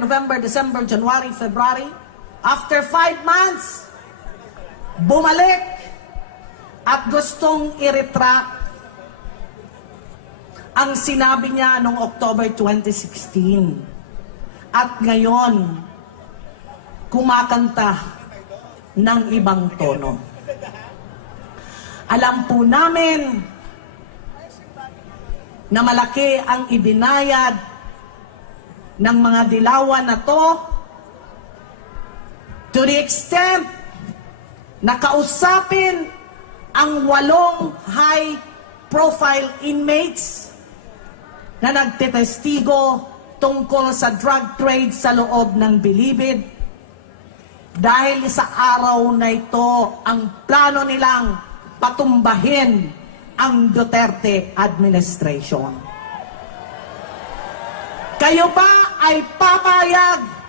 November, December, January, February. After 5 months, bumalik at gustong i-retract ang sinabi niya noong October 2016. At ngayon, kumakanta ng ibang tono. Alam po namin na malaki ang ibinayad ng mga dilawan na to the extent na kausapin ang 8 high-profile inmates na nagtetestigo tungkol sa drug trade sa loob ng Bilibid. Dahil sa araw na ito, ang plano nilang patumbahin ang Duterte administration. Kayo ba ay papayag?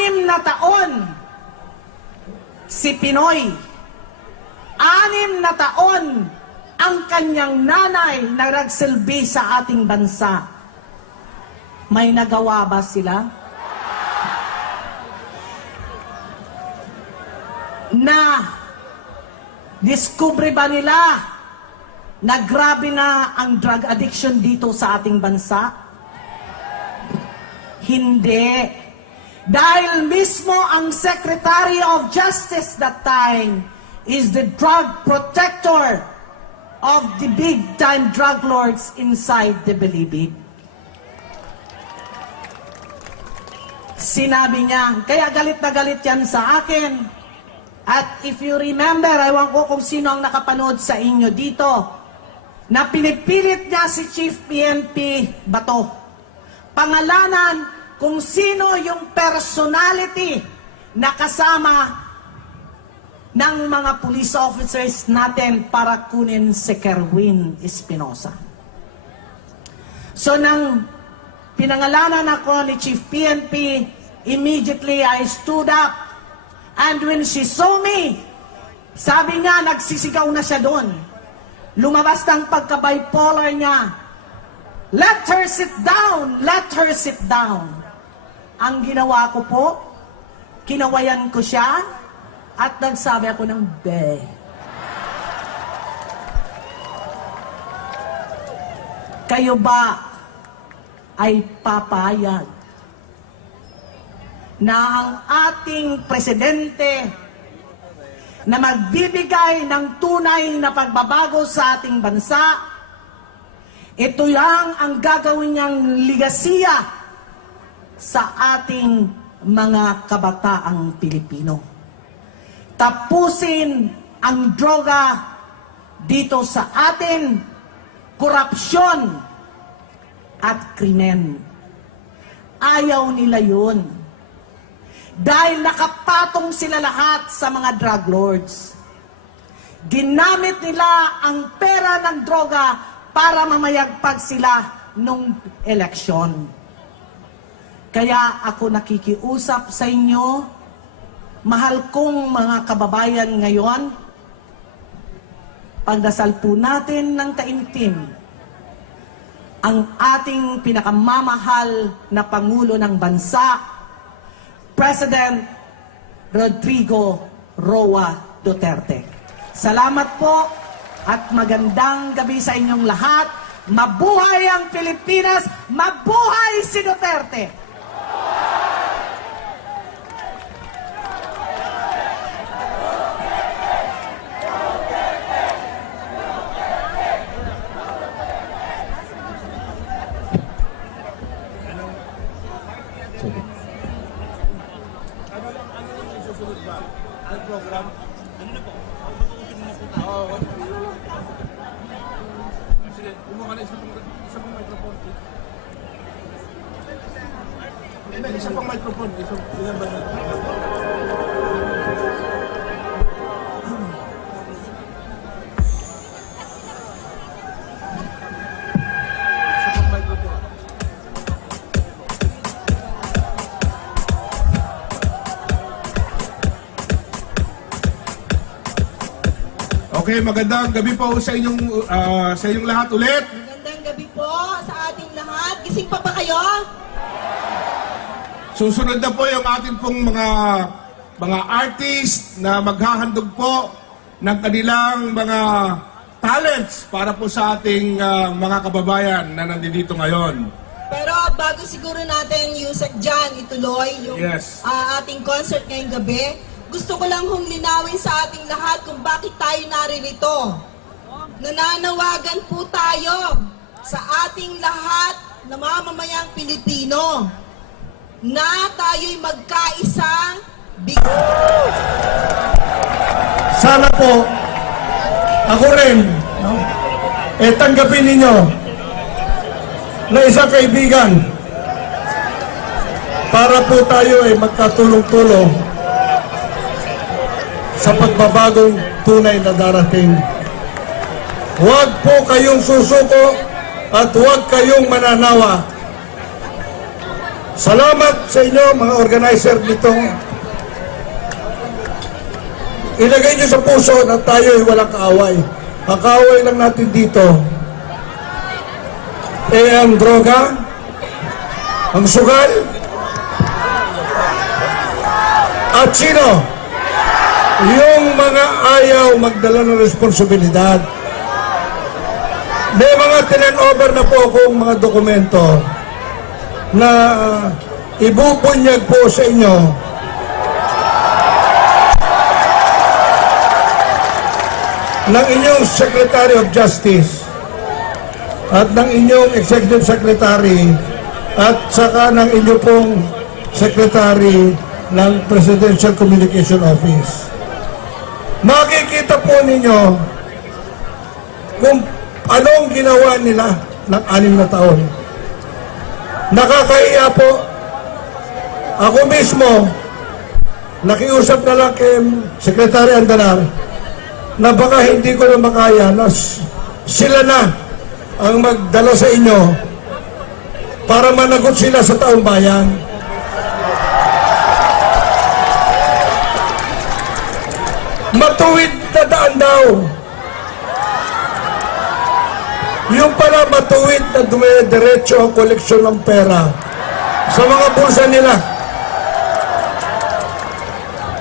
6 na taon si Pinoy. 6 na taon ang kanyang nanay na nagsilbi sa ating bansa. May nagawa ba sila? Na diskubre ba nila na grabe na ang drug addiction dito sa ating bansa? Hindi. Dahil mismo ang Secretary of Justice that time is the drug protector of the big-time drug lords inside the Bilibid. Sinabi niya, kaya galit na galit yan sa akin. At if you remember, ewan ko kung sino ang nakapanood sa inyo dito, na pinipilit niya si Chief PNP Bato. Pangalanan kung sino yung personality na kasama ng mga police officers natin para kunin si Kerwin Espinosa. So nang pinangalanan ako ni Chief PNP, immediately I stood up. And when she saw me, sabi nga, nagsisigaw na siya doon. Lumabas ng pagka-bipolar niya. Let her sit down! Let her sit down! Ang ginawa ko po, kinawayan ko siya, at nagsabi ako ng be. Kayo ba ay papayag na ang ating presidente na magbibigay ng tunay na pagbabago sa ating bansa, ito lang ang gagawin niyang ligasiya sa ating mga kabataang Pilipino. Tapusin ang droga dito sa atin, korupsyon at krimen. Ayaw nila yun. Dahil nakapatong sila lahat sa mga drug lords. Ginamit nila ang pera ng droga para mamayagpag sila nung eleksyon. Kaya ako nakikiusap sa inyo, mahal kong mga kababayan ngayon, pagdasal po natin ng taimtim ang ating pinakamamahal na Pangulo ng Bansa, President Rodrigo Roa Duterte. Salamat po at magandang gabi sa inyong lahat. Mabuhay ang Pilipinas! Mabuhay si Duterte! Ang program? Ano na po? Oo. Sige, kumuha na isa pang microphone. Isa pang microphone. Ilan ba na? Okay, magandang gabi po sa inyong lahat ulit. Magandang gabi po sa ating lahat. Gising pa ba kayo? Susunod na po yung ating pong mga artist na maghahandog po ng kanilang mga talents para po sa ating mga kababayan na nandito ngayon. Pero bago siguro natin, Yusek Jan, ituloy yung Yes. ating concert ngayong gabi, gusto ko lang linawin sa ating lahat kung bakit tayo naririto. Nananawagan po tayo sa ating lahat na mamamayang Pilipino na tayo'y magkaisa. Sana po, ako rin, no? Tanggapin ninyo na isang kaibigan para po tayo ay magkatulong-tulong sa pagbabagong tunay na darating. Huwag po kayong susuko at huwag kayong mananawa. Salamat sa inyo, mga organizer nitong ilagay niyo sa puso na tayo ay walang kaaway. Ang kaaway lang natin dito ang droga, ang sugal, at sino? Yung mga ayaw magdala ng responsibilidad. May mga tinan-over na po akong mga dokumento na ibubunyag po sa inyo ng inyong Secretary of Justice at ng inyong Executive Secretary at saka ng inyong pong Secretary ng Presidential Communication Office. Makikita po ninyo kung anong ginawa nila ng 6 na taon. Nakakahiya po. Ako mismo, nakiusap na lang kay Secretary Andanar na baka hindi ko na makaya na sila na ang magdala sa inyo para managot sila sa taong bayan. Matuwid na daan daw. Yung pala matuwid na dumediretso ang koleksyon ng pera sa mga bulsa nila.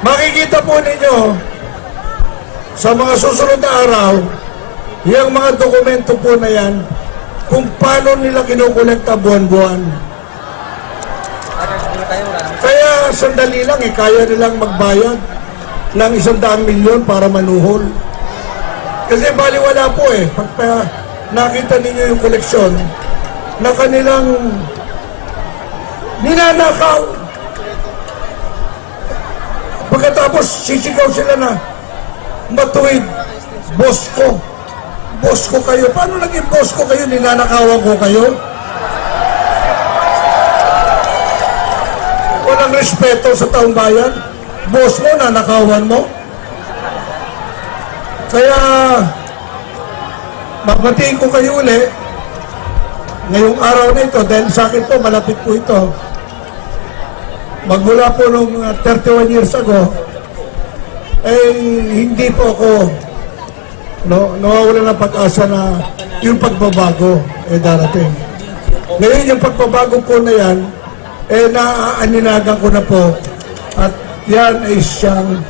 Makikita po ninyo sa mga susunod na araw, yung mga dokumento po na yan, kung paano nila kinukolekta buwan-buwan. Kaya sandali lang, kaya nilang magbayad ng 100 milyon para manuhol. Kasi baliwala po pag nakita ninyo yung koleksyon na kanilang ninanakaw. Pagkatapos sisigaw sila na matuwid, boss ko. Boss ko kayo. Paano naging boss ko kayo? Ninanakawan ko kayo? Walang respeto sa taong bayan. Boss mo, nanakawan mo. Kaya, mabatiin ko kayo uli ngayong araw na ito dahil sa akin po, malapit po ito. Magmula po nung 31 years ago, hindi po ako nawawala ng pag-asa na yung pagbabago darating. Ngayon yung pagbabago po na yan, naaaninagan ko na po at yan ay siyang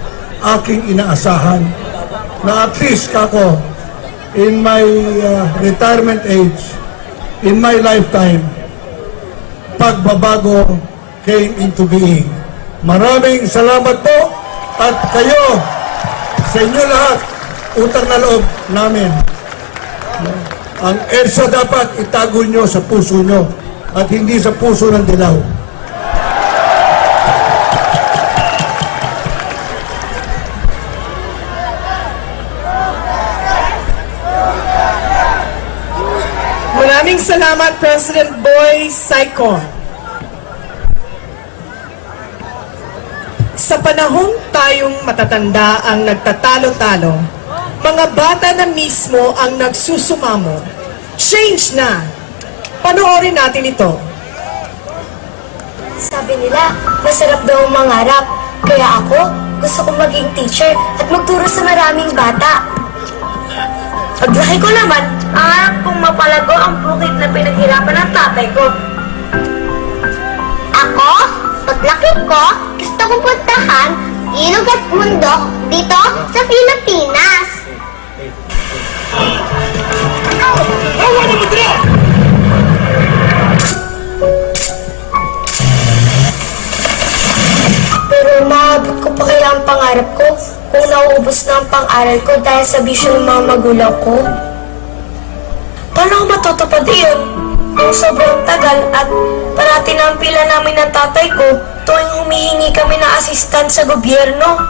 aking inaasahan na at least kako in my retirement age, in my lifetime, pagbabago came into being. Maraming salamat po at kayo, sa inyo lahat, utang na loob namin. Ang EDSA dapat itago nyo sa puso nyo at hindi sa puso ng dilaw. Maraming salamat, President Boy Saicon. Sa panahon tayong matatanda ang nagtatalo-talo, mga bata na mismo ang nagsusumamo. Change na! Panoorin natin ito. Sabi nila, masarap daw ang mangarap. Kaya ako, gusto kong maging teacher at magturo sa maraming bata. Paglaki ko naman, pangarap kong mapalago ang bukid na pinaghirapan ng tatay ko. Ako, paglaki ko, gusto kong puntahan ilog at bundok dito sa Pilipinas. Pero maabot ko pa kaya ang pangarap ko kung nauubos na ang pang-aral ko dahil sa bisyo ng mga magulang ko? Paano ko matutupad iyon kung sobrang tagal at parati na ang pila namin ng tatay ko tuwing humihingi kami ng asistan sa gobyerno?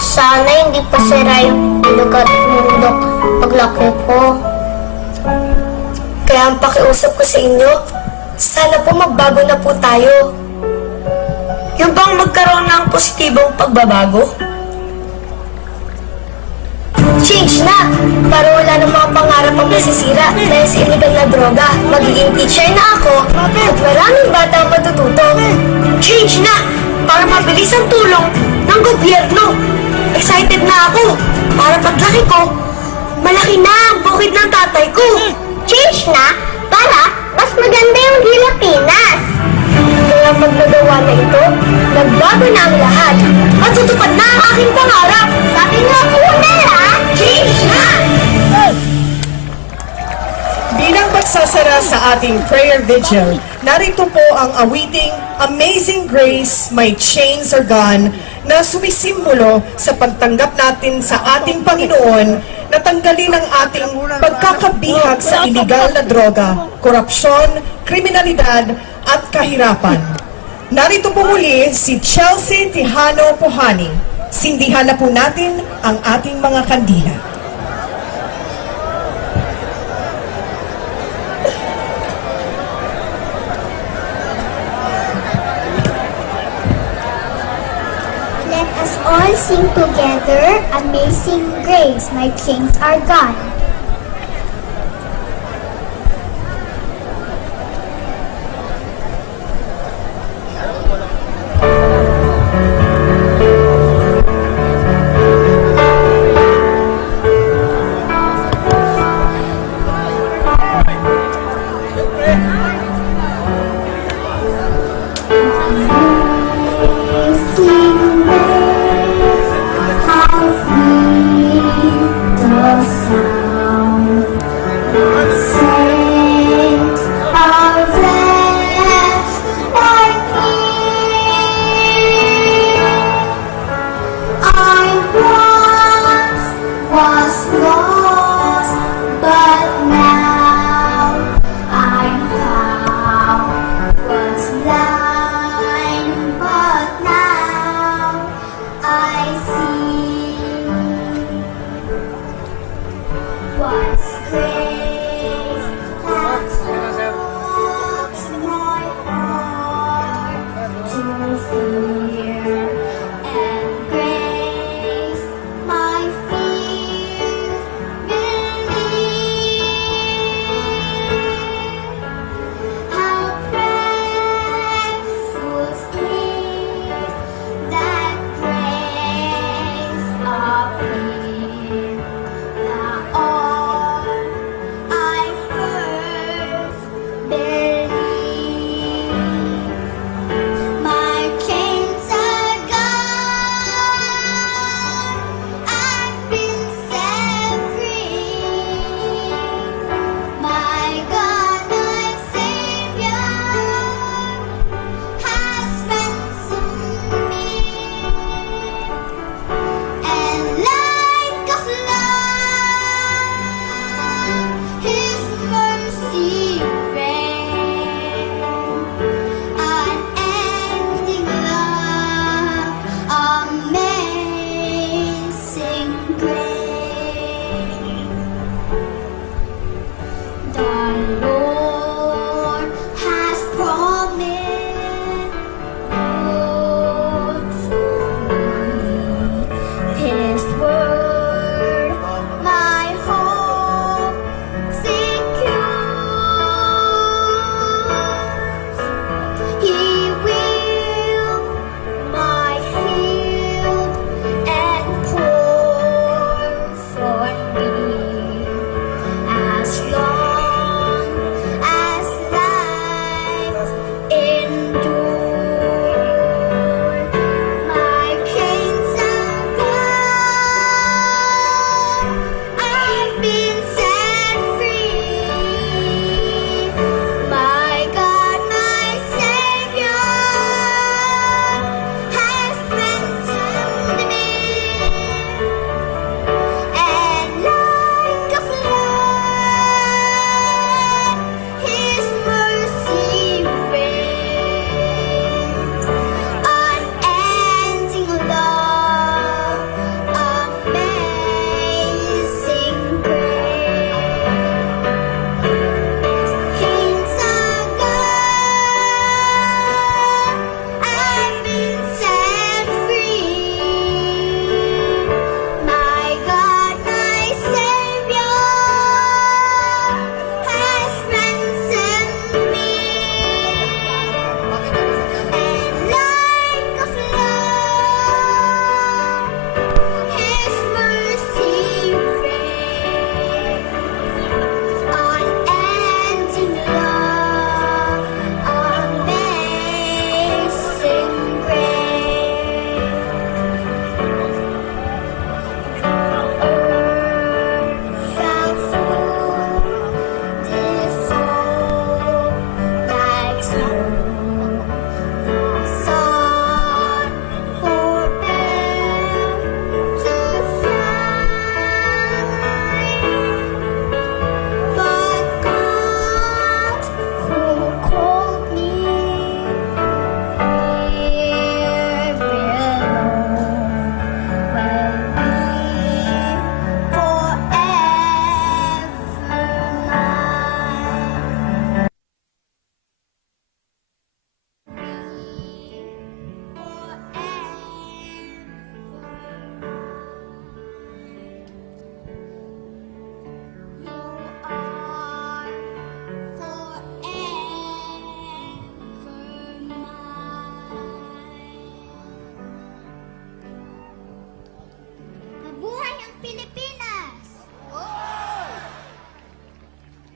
Sana hindi pa sira yung ilog at bundok paglaki ko. Kaya ang pakiusap ko sa inyo, sana po magbago na po tayo. Yung bang magkaroon ng positibong pagbabago? Change na! Para wala ng mga pangarap ang masisira dahil sa illegal na droga. Magiging teacher na ako at maraming bata ang matututo. Change na! Para mabilis ang tulong ng gobyerno. Excited na ako para paglaki ko, malaki na ang bukid ng tatay ko. Change na para mas maganda yung Pilipinas. Kaya pag nagawa na ito, nagbago na ang lahat. Matutupad na ang aking pangarap. Sabi nga po nila, change na! Bilang pagsasara sa ating prayer vigil, narito po ang awiting Amazing Grace, My Chains Are Gone, na sumisimbolo sa pagtanggap natin sa ating Panginoon na tanggalin ang ating pagkakabihag sa iligal na droga, korupsyon, kriminalidad at kahirapan. Narito po muli si Chelsea Tijano Puhani. Sindihan na po natin ang ating mga kandila. Let us all sing together, Amazing Grace, my chains are gone. Amazing Grace, how sweet the sound.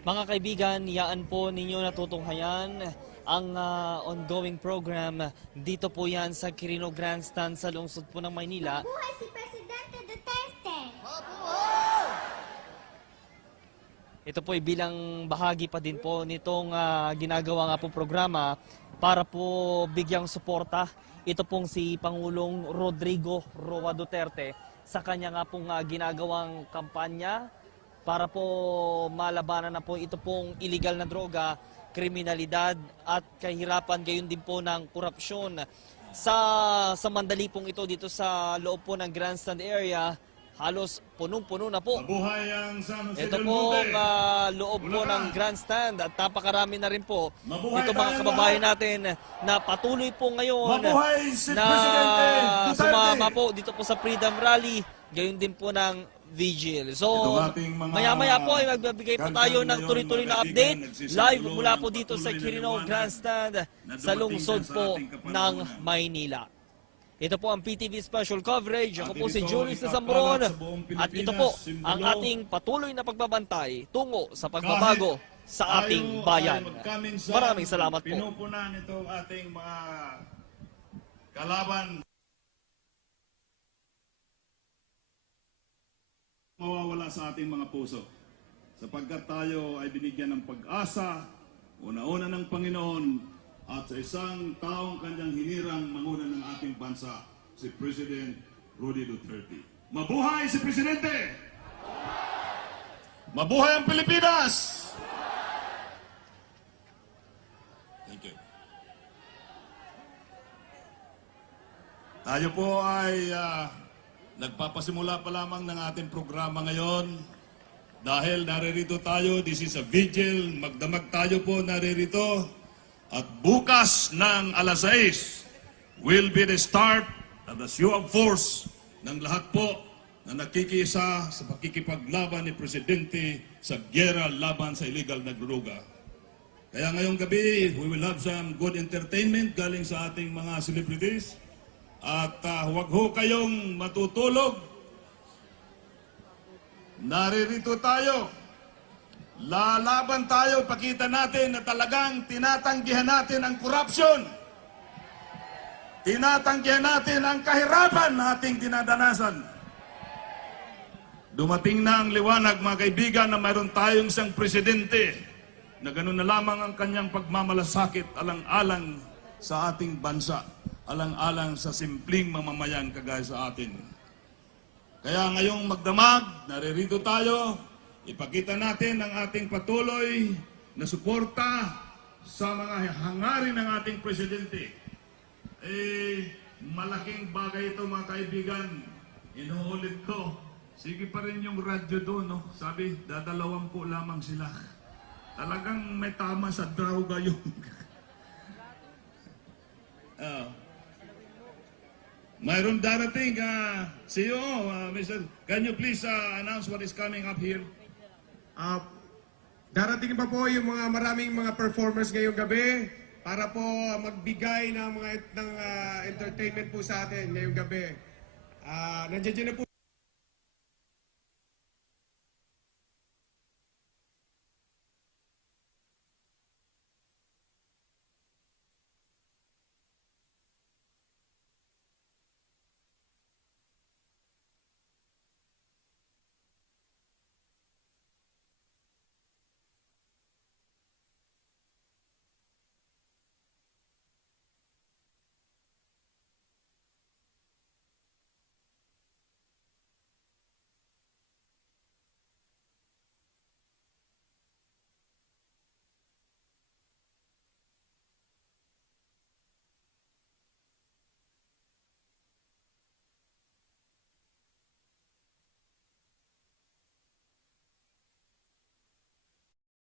Mga kaibigan, yaan po ninyo natutunghayan ang ongoing program. Dito po yan sa Quirino Grandstand sa lungsod po ng Maynila. Buhay si Presidente Duterte! Ito po ay bilang bahagi pa din po nitong ginagawa nga po programa para po bigyang suporta. Ito pong si Pangulong Rodrigo Roa Duterte sa kanya nga pong ginagawang kampanya para po malabanan na po ito pong illegal na droga, kriminalidad at kahirapan, gayon din po ng korupsyon. Sa mandali pong ito dito sa loob po ng Grandstand area, halos punong-puno na po. Mabuhay ang San Jose Ito del pong Monte. loob po ng grandstand at napakarami na rin po. Mabuhay Ito mga tayong kababayan lahat. natin na patuloy po ngayon Mabuhay si na Presidente Duterte. sumama po dito po sa Freedom Rally, gayon din po ng vigil. So, Itong ating mga maya-maya po ay magbibigay po tayo ng kantang tuloy-tuloy na ngayon, mga update kaibigan, live nagsisigulo mula ng po dito sa patuloy na Quirino liwanag Grandstand na sa dumating lungsod sa po ating ng kapanahunan. Maynila. Ito po ang PTV Special Coverage. Ako At po si ito, Julius de ikapalat Zambron. sa buong At ito Pilipinas, po simbolo. ang ating patuloy na pagbabantay tungo sa pagbabago Kahit sa ating tayo bayan. ay magkaminsan, Maraming salamat po. Pinupunan itong ating mga kalaban. Mawawala sa ating mga puso. Sapagkat tayo ay binigyan ng pag-asa, una-una ng Panginoon, at sa isang taong kanyang hinirang manguna ng ating bansa, si President Rudy Duterte. Mabuhay si Presidente! Mabuhay ang Pilipinas! Thank you. Tayo po ay nagpapasimula pa lamang ng ating programa ngayon. Dahil naririto tayo, this is a vigil, magdamag tayo po naririto. At bukas ng alas 6 will be the start at the show of force ng lahat po na nakikisa sa pakikipaglaban ni Presidente sa gyera laban sa illegal na droga. Kaya ngayong gabi, we will have some good entertainment galing sa ating mga celebrities. At huwag ho kayong matutulog. Naririto tayo. Lalaban tayo, pakita natin na talagang tinatanggihan natin ang korupsyon. Tinatanggihan natin ang kahirapan na ating dinadanasan. Dumating na ang liwanag, mga kaibigan, na mayroon tayong isang presidente na gano'n na lamang ang kanyang pagmamalasakit alang-alang sa ating bansa, alang-alang sa simpleng mamamayan kagaya sa atin. Kaya ngayong magdamag, naririto tayo, ipakita natin ang ating patuloy na suporta sa mga hangarin ng ating presidente. Malaking bagay ito, mga kaibigan. Inuulit ko. Sige pa rin yung radyo doon, no? Sabi, dadalawang ko lamang sila. Talagang may tama sa droga yung... Mayroon darating, CEO, Mr. Can you please announce what is coming up here? Darating pa po yung mga maraming mga performers ngayong gabi para po magbigay ng mga entertainment po sa atin ngayong gabi. Nandiyan na po